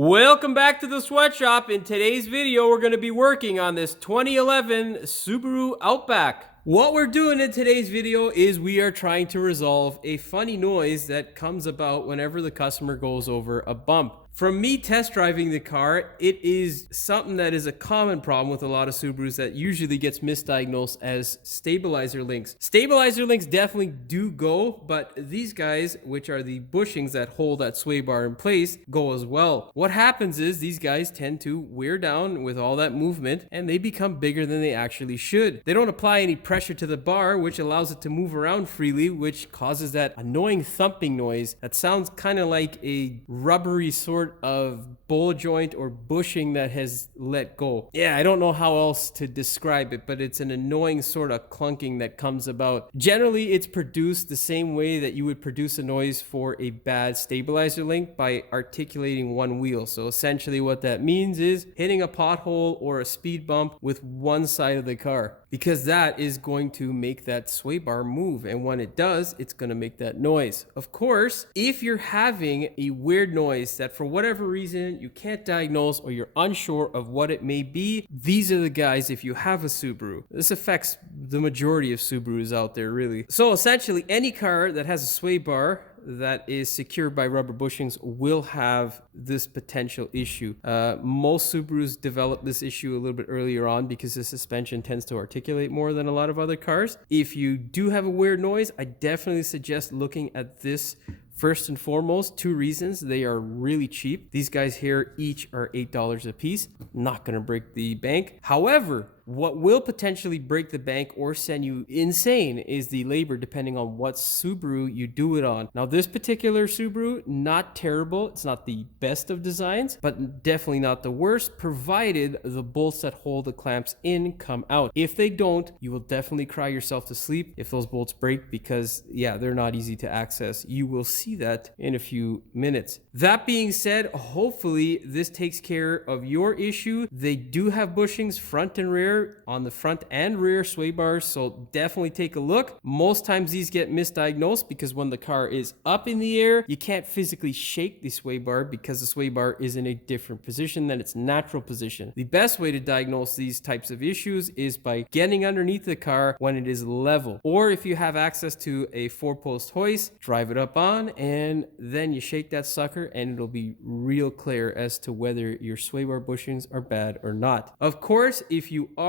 Welcome back to the sweatshop. In today's video, we're going to be working on this 2011 Subaru Outback. What we're doing in today's video is we are trying to resolve a funny noise that comes about whenever the customer goes over a bump. From me test driving the car, it is something that is a common problem with a lot of Subarus that usually gets misdiagnosed as stabilizer links. Stabilizer links definitely do go, but these guys, which are the bushings that hold that sway bar in place, go as well. What happens is these guys tend to wear down with all that movement and they become bigger than they actually should. They don't apply any pressure to the bar, which allows it to move around freely, which causes that annoying thumping noise that sounds kind of like a rubbery sort of ball joint or bushing that has let go. Yeah, I don't know how else to describe it, but it's an annoying sort of clunking that comes about. Generally, it's produced the same way that you would produce a noise for a bad stabilizer link, by articulating one wheel. So essentially what that means is hitting a pothole or a speed bump with one side of the car, because that is going to make that sway bar move, and when it does, it's going to make that noise. Of course, if you're having a weird noise that for whatever reason you can't diagnose or you're unsure of what it may be, these are the guys if you have a Subaru. This affects the majority of Subarus out there, really. So essentially any car that has a sway bar that is secured by rubber bushings will have this potential issue. Most Subarus develop this issue a little bit earlier on because the suspension tends to articulate more than a lot of other cars. If you do have a weird noise, I definitely suggest looking at this. First and foremost, two reasons. They are really cheap. These guys here each are $8 a piece. Not gonna break the bank. However, what will potentially break the bank or send you insane is the labor, depending on what Subaru you do it on. Now, this particular Subaru, not terrible. It's not the best of designs, but definitely not the worst, provided the bolts that hold the clamps in come out. If they don't, you will definitely cry yourself to sleep if those bolts break, because yeah, they're not easy to access. You will see that in a few minutes. That being said, hopefully this takes care of your issue. They do have bushings front and rear on the front and rear sway bars, so definitely take a look. Most times these get misdiagnosed because when the car is up in the air, you can't physically shake the sway bar because the sway bar is in a different position than its natural position. The best way to diagnose these types of issues is by getting underneath the car when it is level, or if you have access to a 4-post hoist, drive it up on, and then you shake that sucker and it'll be real clear as to whether your sway bar bushings are bad or not. Of course, if you are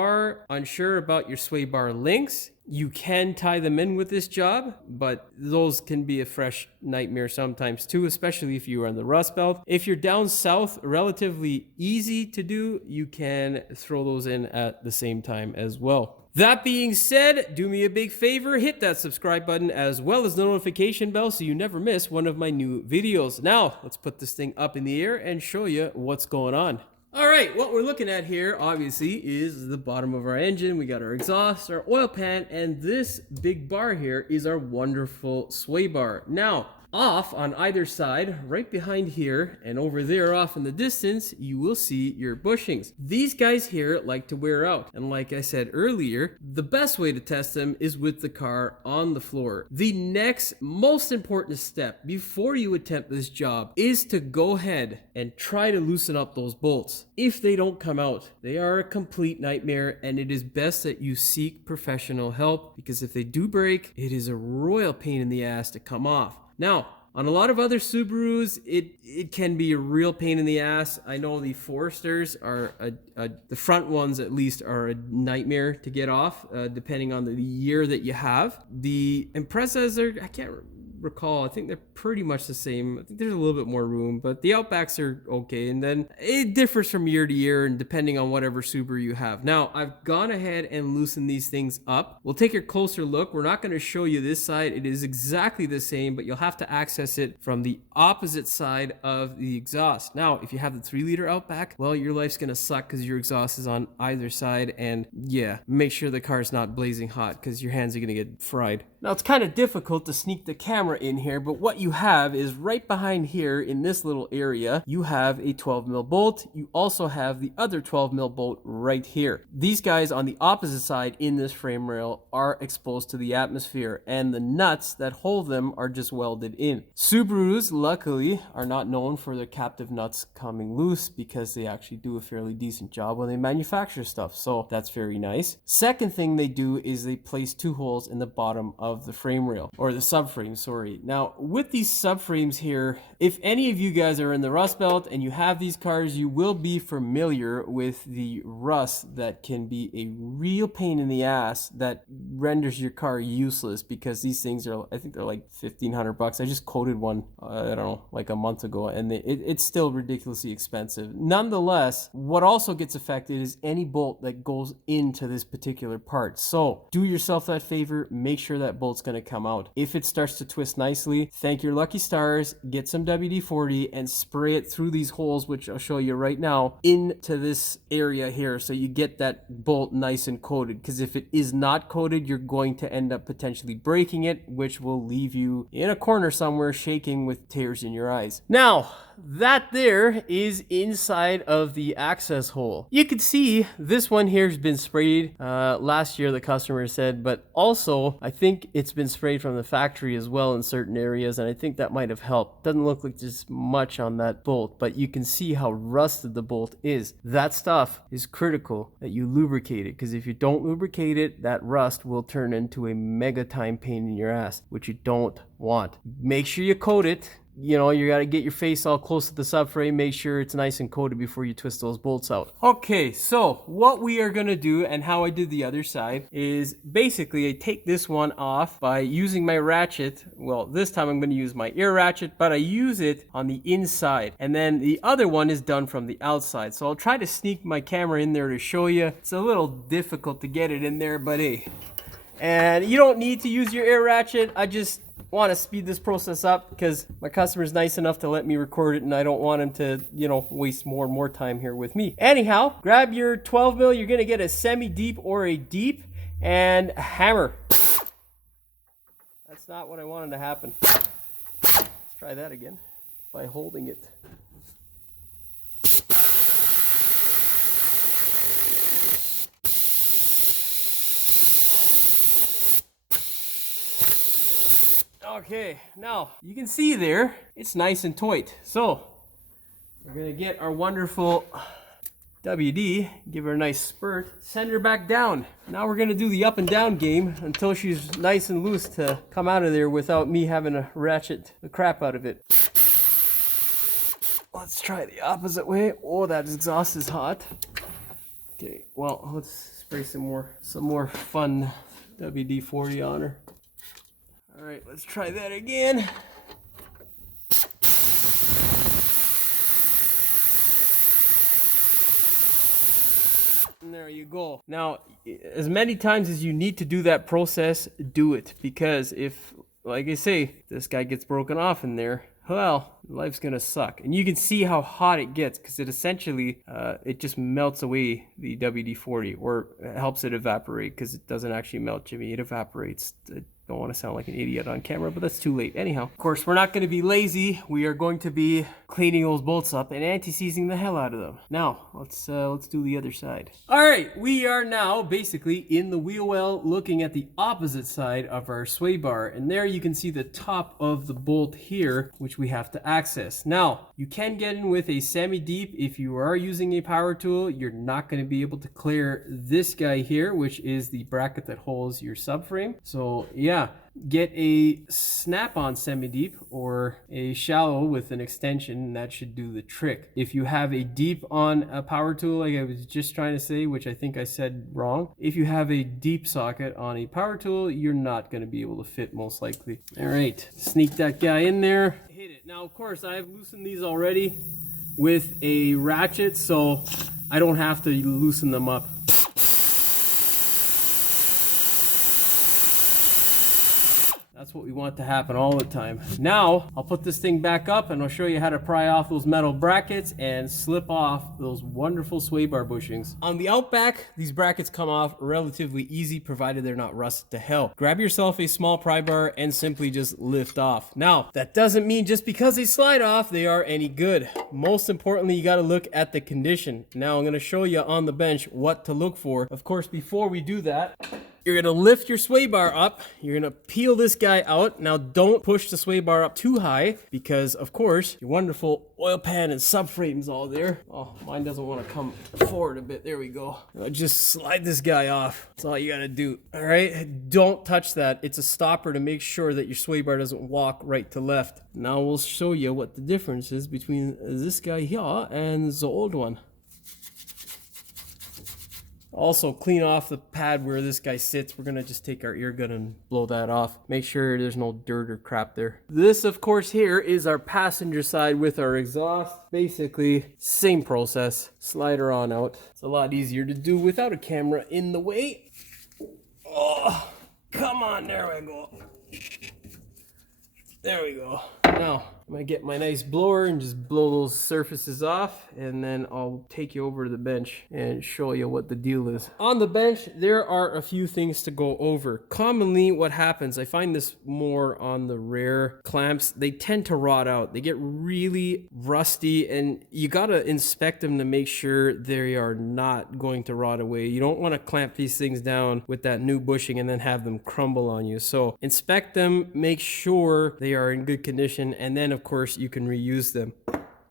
unsure about your sway bar links, you can tie them in with this job, but those can be a fresh nightmare sometimes too, especially if you are on the Rust Belt. If you're down south, relatively easy to do, you can throw those in at the same time as well. That being said, do me a big favor, hit that subscribe button as well as the notification bell so you never miss one of my new videos. Now, let's put this thing up in the air and show you what's going on. All right, what we're looking at here, obviously, is the bottom of our engine. We got our exhaust, our oil pan, and this big bar here is our wonderful sway bar. Now, off on either side, right behind here and over there off in the distance, you will see your bushings. These guys here like to wear out, and like I said earlier, the best way to test them is with the car on the floor. The next most important step before you attempt this job is to go ahead and try to loosen up those bolts. If they don't come out, they are a complete nightmare, and it is best that you seek professional help, because if they do break, it is a royal pain in the ass to come off. Now, on a lot of other Subarus, it can be a real pain in the ass. I know the Foresters are, the front ones at least, are a nightmare to get off, depending on the year that you have. The Imprezas are, I can't recall, I think they're pretty much the same. I think there's a little bit more room, but the Outbacks are okay, and then it differs from year to year and depending on whatever Subaru you have. Now, I've gone ahead and loosened these things up. We'll take a closer look. We're not going to show you this side. It is exactly the same, but you'll have to access it from the opposite side of the exhaust. Now, if you have the 3-liter Outback, well, your life's going to suck because your exhaust is on either side, and yeah, make sure the car's not blazing hot because your hands are going to get fried. Now, it's kind of difficult to sneak the camera camera in here, but what you have is right behind here in this little area, you have a 12 mil bolt. You also have the other 12 mil bolt right here. These guys on the opposite side in this frame rail are exposed to the atmosphere, and the nuts that hold them are just welded in. Subarus, luckily, are not known for their captive nuts coming loose because they actually do a fairly decent job when they manufacture stuff, so that's very nice. Second thing they do is they place two holes in the bottom of the frame rail, or the subframe, sorry. Now, with these subframes here, if any of you guys are in the Rust Belt and you have these cars, you will be familiar with the rust that can be a real pain in the ass that renders your car useless, because these things are, I think they're like 1,500 bucks. I just quoted one, I don't know, like a month ago, and it's still ridiculously expensive. Nonetheless, what also gets affected is any bolt that goes into this particular part. So do yourself that favor, make sure that bolt's going to come out. If it starts to twist nicely, thank your lucky stars, get some WD-40 and spray it through these holes, which I'll show you right now, into this area here, so you get that bolt nice and coated. Because if it is not coated, you're going to end up potentially breaking it, which will leave you in a corner somewhere shaking with tears in your eyes. Now, that there is inside of the access hole. You can see this one here has been sprayed last year, the customer said, but also I think it's been sprayed from the factory as well in certain areas, and I think that might have helped. Doesn't look like there's much on that bolt, but you can see how rusted the bolt is. That stuff is critical that you lubricate it, because if you don't lubricate it, that rust will turn into a mega time pain in your ass, which you don't want. Make sure you coat it. You know, you got to get your face all close to the subframe, make sure it's nice and coated before you twist those bolts out. Okay, so what we are going to do, and how I did the other side, is basically I take this one off by using my ratchet. Well, this time I'm going to use my ear ratchet, but I use it on the inside. And then the other one is done from the outside. So I'll try to sneak my camera in there to show you. It's a little difficult to get it in there, but hey. And you don't need to use your ear ratchet. I just want to speed this process up because my customer's nice enough to let me record it, and I don't want him to, you know, waste more and more time here with me. Anyhow, grab your 12 mil. You're going to get a semi-deep or a deep, and hammer. That's not what I wanted to happen. Let's try that again by holding it. Okay, now you can see there, it's nice and tight. So we're gonna get our wonderful WD, give her a nice spurt, send her back down. Now we're gonna do the up and down game until she's nice and loose to come out of there without me having to ratchet the crap out of it. Let's try the opposite way. Oh, that exhaust is hot. Okay, well, let's spray some more fun WD-40 on her. All right, let's try that again. And there you go. Now, as many times as you need to do that process, do it. Because if, like I say, this guy gets broken off in there, well, life's gonna suck. And you can see how hot it gets, because it essentially, it just melts away the WD-40, or helps it evaporate, because it doesn't actually melt, Jimmy. It evaporates. Don't want to sound like an idiot on camera, but that's too late. Anyhow, of course, we're not going to be lazy. We are going to be cleaning those bolts up and anti-seizing the hell out of them. Now, let's do the other side. All right, we are now basically in the wheel well, looking at the opposite side of our sway bar, and there you can see the top of the bolt here, which we have to access. Now, you can get in with a semi-deep. If you are using a power tool, you're not going to be able to clear this guy here, which is the bracket that holds your subframe. So yeah, get a snap-on semi-deep or a shallow with an extension, and that should do the trick. If you have a deep on a power tool, like I was just trying to say, which I think I said wrong, if you have a deep socket on a power tool, you're not going to be able to fit, most likely. All right, sneak that guy in there. Hit it. Now, of course, I have loosened these already with a ratchet, so I don't have to loosen them up. That's That's what we want to happen all the time. Now, I'll put this thing back up and I'll show you how to pry off those metal brackets and slip off those wonderful sway bar bushings. On the Outback, these brackets come off relatively easy provided they're not rusted to hell. Grab yourself a small pry bar and simply just lift off. Now, that doesn't mean just because they slide off, they are any good. Most importantly, you gotta look at the condition. Now, I'm gonna show you on the bench what to look for. Of course, before we do that, you're gonna lift your sway bar up. You're gonna peel this guy out. Now don't push the sway bar up too high because of course your wonderful oil pan and subframe's all there. Oh, mine doesn't want to come forward a bit. There we go. Now just slide this guy off. That's all you gotta do. All right, don't touch that. It's a stopper to make sure that your sway bar doesn't walk right to left. Now we'll show you what the difference is between this guy here and the old one. Also, clean off the pad where this guy sits. We're gonna just take our ear gun and blow that off. Make sure there's no dirt or crap there. This, of course, here is our passenger side with our exhaust. Basically, same process. Slide her on out. It's a lot easier to do without a camera in the way. Oh, come on, there we go. There we go. Now, I'm gonna get my nice blower and just blow those surfaces off, and then I'll take you over to the bench and show you what the deal is. On the bench, there are a few things to go over. Commonly, what happens, I find this more on the rare clamps, they tend to rot out. They get really rusty, and you gotta inspect them to make sure they are not going to rot away. You don't wanna clamp these things down with that new bushing and then have them crumble on you. So inspect them, make sure they are in good condition, and then of course you can reuse them.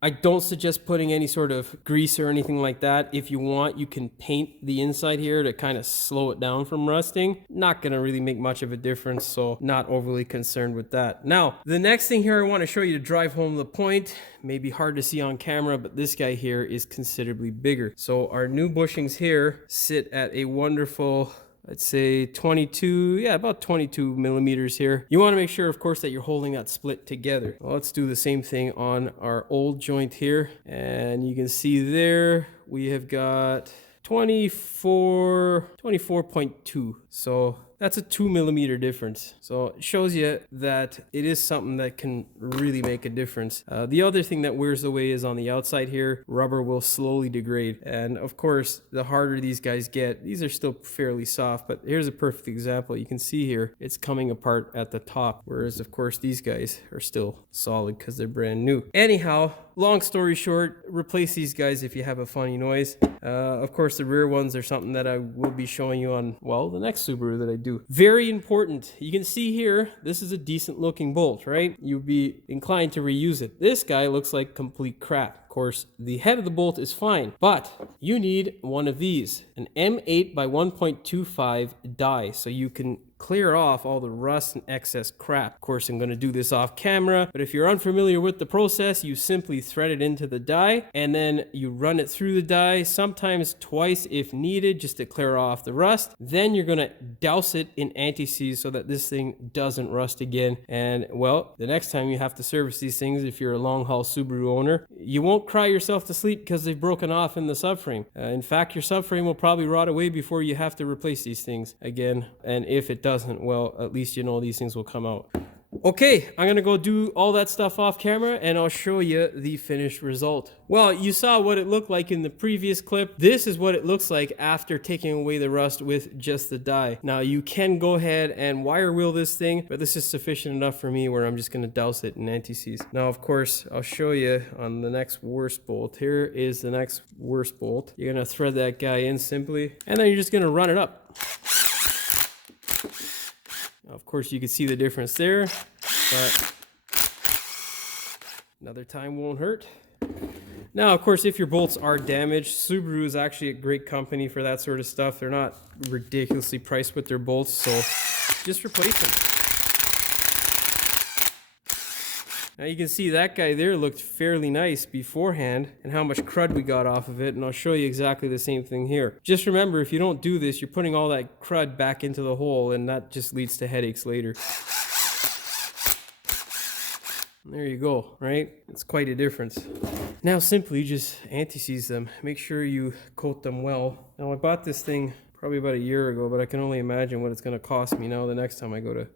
I don't suggest putting any sort of grease or anything like that. If you want, you can paint the inside here to kind of slow it down from rusting. Not gonna really make much of a difference, so not overly concerned with that. Now, the next thing here I want to show you to drive home the point, may be hard to see on camera, but this guy here is considerably bigger. So our new bushings here sit at a wonderful, I'd say 22, yeah, about 22 millimeters here. You want to make sure, of course, that you're holding that split together. Well, let's do the same thing on our old joint here. And you can see there, we have got 24.2. So that's a 2 millimeter difference. So it shows you that it is something that can really make a difference. The other thing that wears away is on the outside here, rubber will slowly degrade. And of course, the harder these guys get, these are still fairly soft, but here's a perfect example. You can see here, it's coming apart at the top. Whereas of course, these guys are still solid because they're brand new. Anyhow, long story short, replace these guys if you have a funny noise. Of course, the rear ones are something that I will be showing you on, well, the next Subaru that I do. Very important. You can see here, this is a decent looking bolt, right? You'd be inclined to reuse it. This guy looks like complete crap. Of course, the head of the bolt is fine, but you need one of these, an M8 by 1.25 die, so you can clear off all the rust and excess crap. Of course, I'm going to do this off camera, but if you're unfamiliar with the process, you simply thread it into the die and then you run it through the die, sometimes twice if needed, just to clear off the rust. Then you're going to douse it in anti-seize so that this thing doesn't rust again. And well, the next time you have to service these things, if you're a long haul Subaru owner, you won't cry yourself to sleep because they've broken off in the subframe. In fact, your subframe will probably rot away before you have to replace these things again. And if it doesn't, well, at least you know these things will come out. Okay, I'm gonna go do all that stuff off camera and I'll show you the finished result. Well, you saw what it looked like in the previous clip. This is what it looks like after taking away the rust with just the die. Now you can go ahead and wire wheel this thing, but this is sufficient enough for me where I'm just gonna douse it in anti-seize. Now, of course, I'll show you on the next worst bolt. Here is the next worst bolt. You're gonna thread that guy in simply, and then you're just gonna run it up. Of course, you can see the difference there, but another time won't hurt. Now, of course, if your bolts are damaged, Subaru is actually a great company for that sort of stuff. They're not ridiculously priced with their bolts, so just replace them. Now you can see that guy there looked fairly nice beforehand and how much crud we got off of it, and I'll show you exactly the same thing here. Just remember, if you don't do this, you're putting all that crud back into the hole and that just leads to headaches later. There you go, right? It's quite a difference. Now simply just anti-seize them. Make sure you coat them well. Now I bought this thing probably about a year ago, but I can only imagine what it's going to cost me now the next time I go to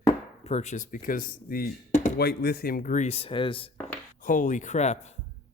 purchase because the white lithium grease has, holy crap,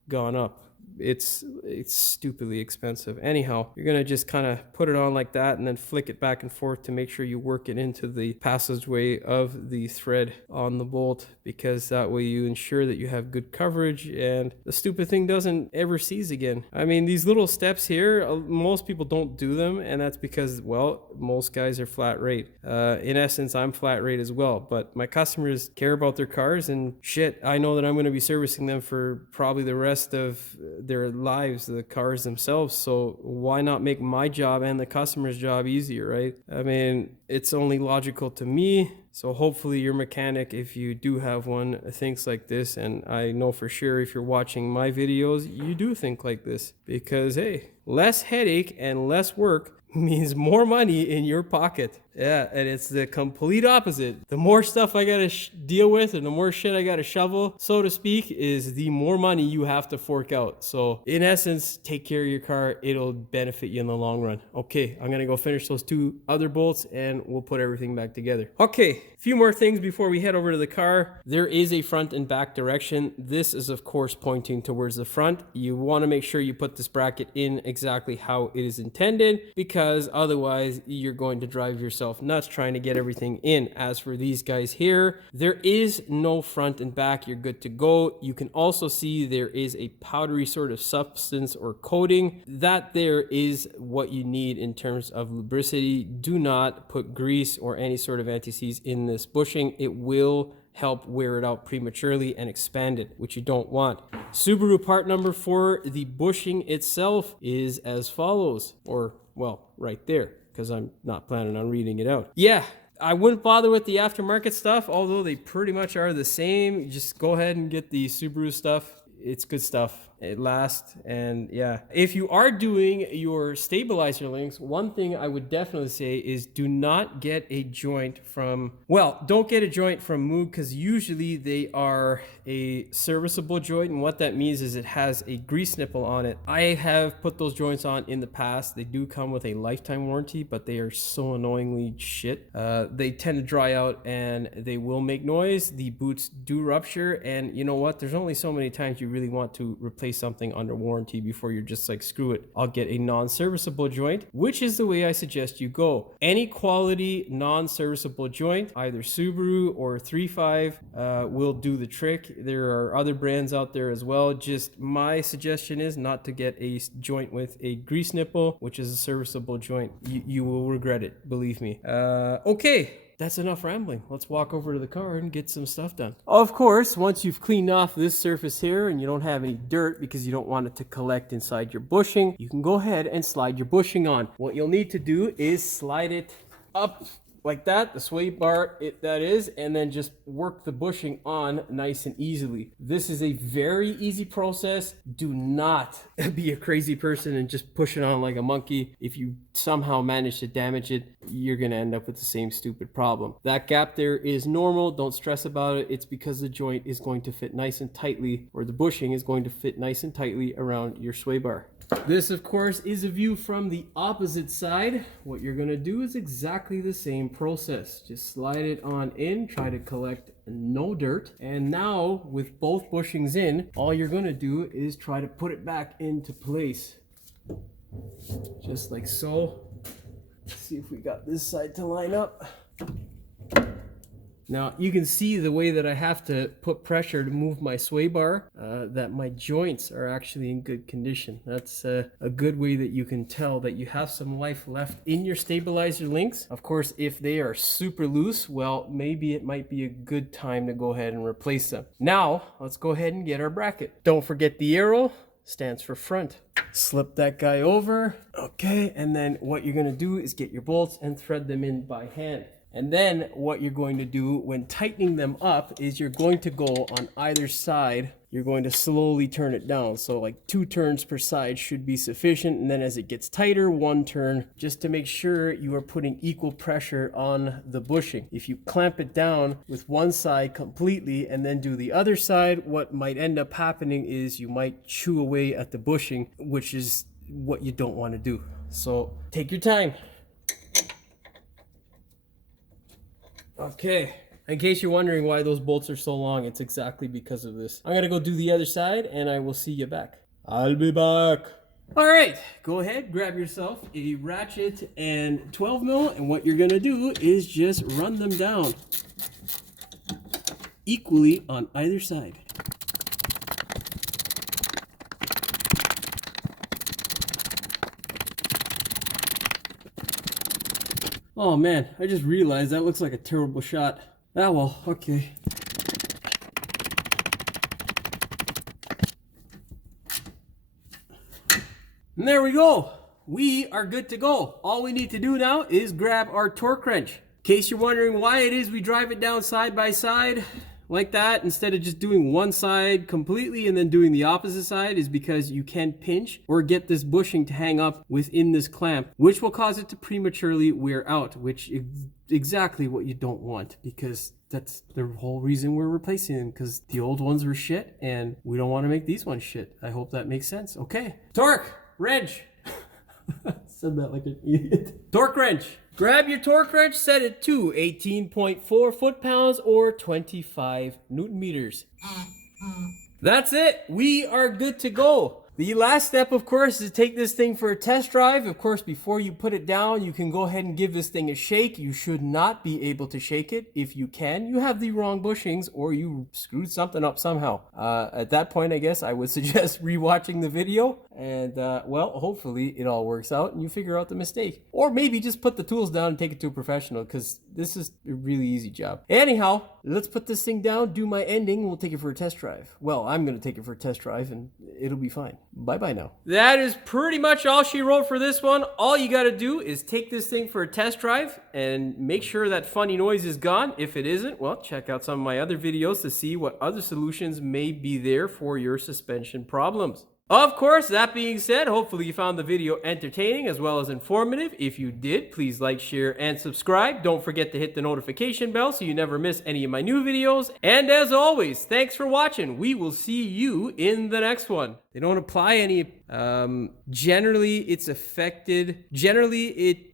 gone up. It's stupidly expensive. Anyhow, you're gonna just kind of put it on like that and then flick it back and forth to make sure you work it into the passageway of the thread on the bolt, because that way you ensure that you have good coverage and the stupid thing doesn't ever seize again. I mean, these little steps here, most people don't do them, and that's because, well, most guys are flat rate. In essence, I'm flat rate as well, but my customers care about their cars, and shit, I know that I'm going to be servicing them for probably the rest of their lives, the cars themselves, so why not make my job and the customer's job easier, right? I mean, it's only logical to me. So hopefully your mechanic, if you do have one, thinks like this, and I know for sure if you're watching my videos, you do think like this, because hey, less headache and less work means more money in your pocket. Yeah, and it's the complete opposite. The more stuff I gotta deal with and the more shit I gotta shovel, so to speak, is the more money you have to fork out. So in essence, take care of your car. It'll benefit you in the long run. Okay, I'm gonna go finish those 2 other bolts and we'll put everything back together. Okay, a few more things before we head over to the car. There is a front and back direction. This is of course pointing towards the front. You wanna make sure you put this bracket in exactly how it is intended, because otherwise you're going to drive yourself nuts trying to get everything in. As for these guys here, there is no front and back. You're good to go. You can also see there is a powdery sort of substance or coating. That there is what you need in terms of lubricity. Do not put grease or any sort of anti-seize in this bushing. It will help wear it out prematurely and expand it, which you don't want. Subaru part number for the bushing itself is as follows, or well, right there, because I'm not planning on reading it out. Yeah, I wouldn't bother with the aftermarket stuff, although they pretty much are the same. You just go ahead and get the Subaru stuff. It's good stuff. It lasts, and yeah. If you are doing your stabilizer links, one thing I would definitely say is do not get a joint from, well, don't get a joint from Moog, because usually they are a serviceable joint, and what that means is it has a grease nipple on it. I have put those joints on in the past. They do come with a lifetime warranty, but they are so annoyingly shit. They tend to dry out and they will make noise. The boots do rupture, and you know what? There's only so many times you really want to replace something under warranty before you're just like, screw it, I'll get a non-serviceable joint, which is the way I suggest you go. Any quality non-serviceable joint, either Subaru or 3.5, will do the trick. There are other brands out there as well. Just my suggestion is not to get a joint with a grease nipple, which is a serviceable joint. You will regret it, believe me. Okay. That's enough rambling. Let's walk over to the car and get some stuff done. Of course, once you've cleaned off this surface here and you don't have any dirt because you don't want it to collect inside your bushing, you can go ahead and slide your bushing on. What you'll need to do is slide it up like that, the sway bar that is, and then just work the bushing on nice and easily. This is a very easy process. Do not be a crazy person and just push it on like a monkey. If you somehow manage to damage it, you're gonna end up with the same stupid problem. That gap there is normal. Don't stress about it. It's because the joint is going to fit nice and tightly, or the bushing is going to fit nice and tightly around your sway bar. This, of course, is a view from the opposite side. What you're going to do is exactly the same process. Just slide it on in, try to collect no dirt. And now, with both bushings in, all you're going to do is try to put it back into place. Just like so. Let's see if we got this side to line up. Now you can see the way that I have to put pressure to move my sway bar, that my joints are actually in good condition. That's a good way that you can tell that you have some life left in your stabilizer links. Of course, if they are super loose, well, maybe it might be a good time to go ahead and replace them. Now, let's go ahead and get our bracket. Don't forget the arrow stands for front. Slip that guy over. Okay, and then what you're gonna do is get your bolts and thread them in by hand. And then what you're going to do when tightening them up is you're going to go on either side. You're going to slowly turn it down. So like 2 turns per side should be sufficient. And then as it gets tighter, 1 turn, just to make sure you are putting equal pressure on the bushing. If you clamp it down with one side completely and then do the other side, what might end up happening is you might chew away at the bushing, which is what you don't want to do. So take your time. Okay, In case you're wondering why those bolts are so long, it's exactly because of this. I'm gonna go do the other side and I will see you back. I'll be back. All right, go ahead, grab yourself a ratchet and 12 mil, and what you're gonna do is just run them down equally on either side. Oh man, I just realized that looks like a terrible shot. Ah well, okay. And there we go. We are good to go. All we need to do now is grab our torque wrench. In case you're wondering why it is we drive it down side by side like that instead of just doing one side completely and then doing the opposite side, is because you can pinch or get this bushing to hang up within this clamp, which will cause it to prematurely wear out, which is exactly what you don't want, because that's the whole reason we're replacing them, because the old ones were shit and we don't want to make these ones shit. I hope that makes sense. Okay, torque wrench. Said that like an idiot. Torque wrench. Grab your torque wrench, set it to 18.4 foot-pounds or 25 newton meters. That's it. We are good to go. The last step, of course, is to take this thing for a test drive. Of course, before you put it down, you can go ahead and give this thing a shake. You should not be able to shake it. If you can, you have the wrong bushings or you screwed something up somehow. At that point, I guess I would suggest rewatching the video, and well, hopefully it all works out and you figure out the mistake. Or maybe just put the tools down and take it to a professional, because this is a really easy job. Anyhow, let's put this thing down, do my ending, and we'll take it for a test drive. Well, I'm going to take it for a test drive and it'll be fine. Bye-bye now. That is pretty much all she wrote for this one. All you got to do is take this thing for a test drive and make sure that funny noise is gone. If it isn't, well, check out some of my other videos to see what other solutions may be there for your suspension problems. Of course, that being said, hopefully you found the video entertaining as well as informative. If you did, please like, share, and subscribe. Don't forget to hit the notification bell so you never miss any of my new videos. And as always, thanks for watching. We will see you in the next one. They don't apply any, generally it's affected,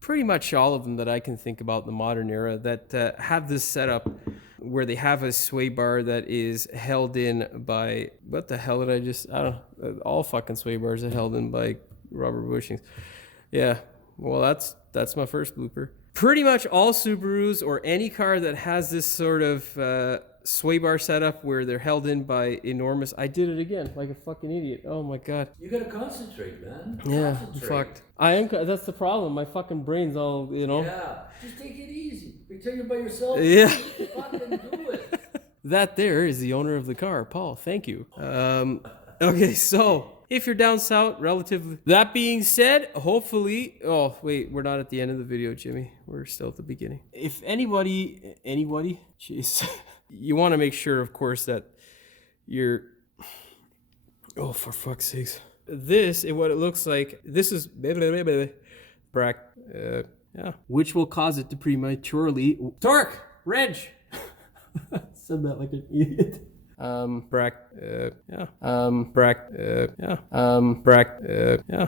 pretty much all of them that I can think about in the modern era that have this setup where they have a sway bar that is held in by, what the hell did I just, I don't know, all fucking sway bars are held in by rubber bushings. Yeah, well that's my first blooper. Pretty much all Subarus or any car that has this sort of sway bar setup where they're held in by enormous, I did it again like a fucking idiot. Oh my god. You gotta concentrate, man. Yeah, fucked. I am, that's the problem. My fucking brain's all, you know. Yeah, just take it easy. Pretend you're by yourself. Yeah. Fucking do it. That there is the owner of the car, Paul. Thank you. Okay, so if you're down south, relatively. That being said, hopefully. Oh wait, we're not at the end of the video, Jimmy. We're still at the beginning. If anybody, jeez, you want to make sure, of course, that you're. Oh, for fuck's sakes! This is what it looks like. This is yeah, which will cause it to prematurely torque wrench. Said that like an idiot. Yeah. Yeah.